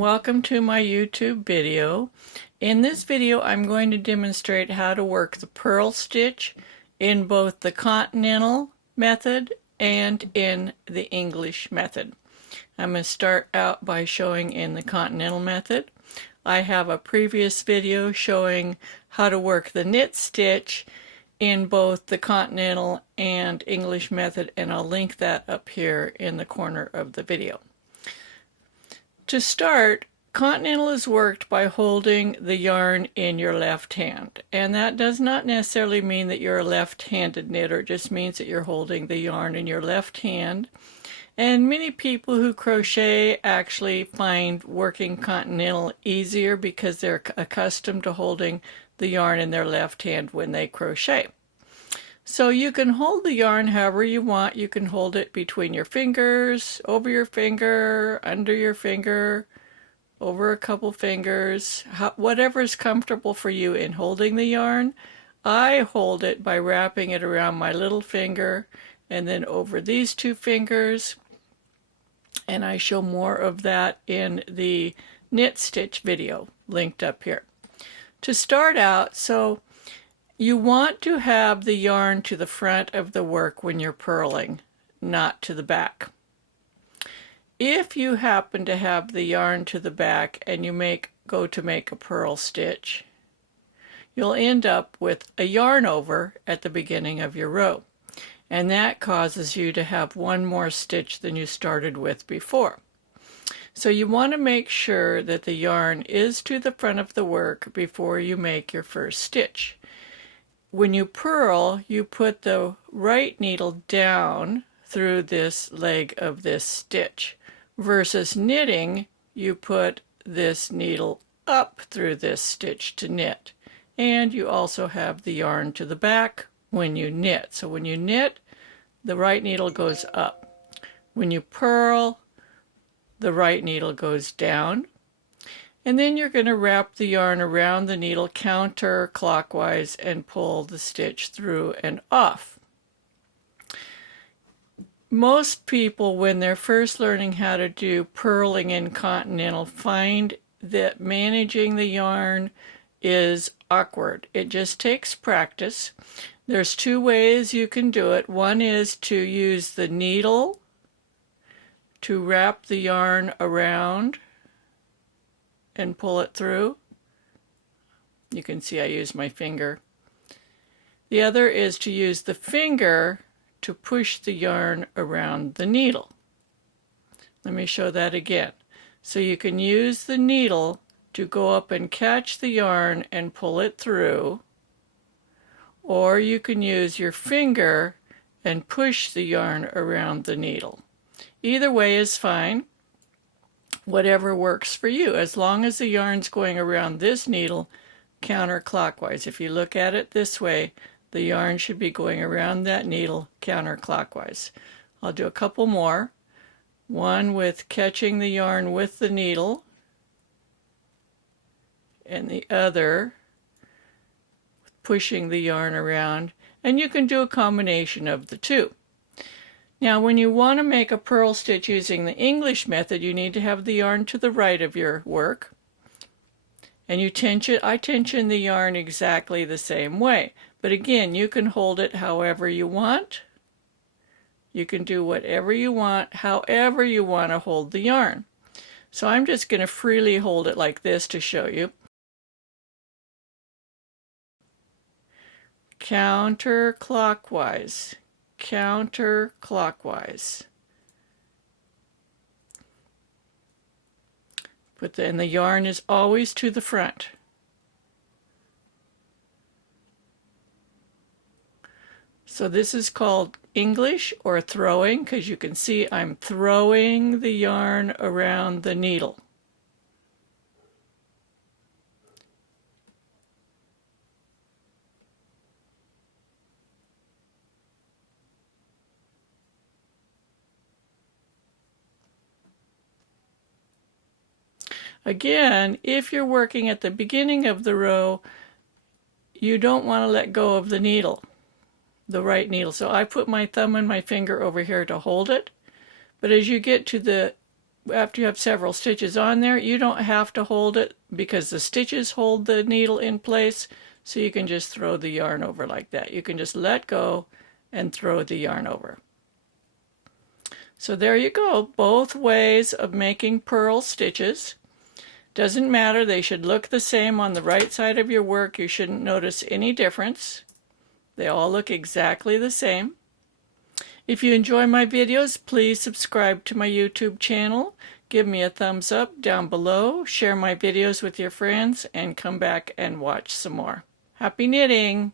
welcome to my YouTube video. In this video I'm going to demonstrate how to work the purl stitch in both the Continental method and in the English method. I'm going to start out by showing in the Continental method. I have a previous video showing how to work the knit stitch in both the Continental and English method, and I'll link that up here in the corner of the video. To start, Continental is worked by holding the yarn in your left hand, and that does not necessarily mean that you're a left-handed knitter. It just means that you're holding the yarn in your left hand. And many people who crochet actually find working Continental easier because they're accustomed to holding the yarn in their left hand when they crochet. So you can hold the yarn however you want. You can hold it between your fingers, over your finger, under your finger, over a couple fingers, whatever is comfortable for you in holding the yarn. I hold it by wrapping it around my little finger and then over these two fingers, and I show more of that in the knit stitch video linked up here. To start out, so you want to have the yarn to the front of the work when you're purling, not to the back. If you happen to have the yarn to the back and you go to make a purl stitch, you'll end up with a yarn over at the beginning of your row, and that causes you to have one more stitch than you started with before. So you want to make sure that the yarn is to the front of the work before you make your first stitch. When you purl, you put the right needle down through this leg of this stitch, versus knitting, you put this needle up through this stitch to knit. And you also have the yarn to the back when you knit. So when you knit, the right needle goes up. When you purl, the right needle goes down. And then you're going to wrap the yarn around the needle counterclockwise and pull the stitch through and off. Most people, when they're first learning how to do purling in Continental, find that managing the yarn is awkward. It just takes practice. There's two ways you can do it. One is to use the needle to wrap the yarn around and pull it through. You can see I use my finger. The other is to use the finger to push the yarn around the needle. Let me show that again. So you can use the needle to go up and catch the yarn and pull it through, or you can use your finger and push the yarn around the needle. Either way is fine. Whatever works for you, as long as the yarn's going around this needle counterclockwise. If you look at it this way, the yarn should be going around that needle counterclockwise. I'll do a couple more. One with catching the yarn with the needle, and the other pushing the yarn around, and you can do a combination of the two. Now when you want to make a purl stitch using the English method, you need to have the yarn to the right of your work, and I tension the yarn exactly the same way. But again, you can hold it however you want. You can do whatever you want, however you want to hold the yarn. So I'm just going to freely hold it like this to show you. Counterclockwise, counterclockwise. And the yarn is always to the front. So this is called English or throwing, because you can see I'm throwing the yarn around the needle. Again, if you're working at the beginning of the row, you don't want to let go of the needle, the right needle. So I put my thumb and my finger over here to hold it. But as you get to the after you have several stitches on there, you don't have to hold it because the stitches hold the needle in place, so you can just throw the yarn over like that. You can just let go and throw the yarn over. So there you go, both ways of making purl stitches. Doesn't matter, they should look the same on the right side of your work. You shouldn't notice any difference. They all look exactly the same. If you enjoy my videos, please subscribe to my YouTube channel. Give me a thumbs up down below. Share my videos with your friends and come back and watch some more. Happy knitting!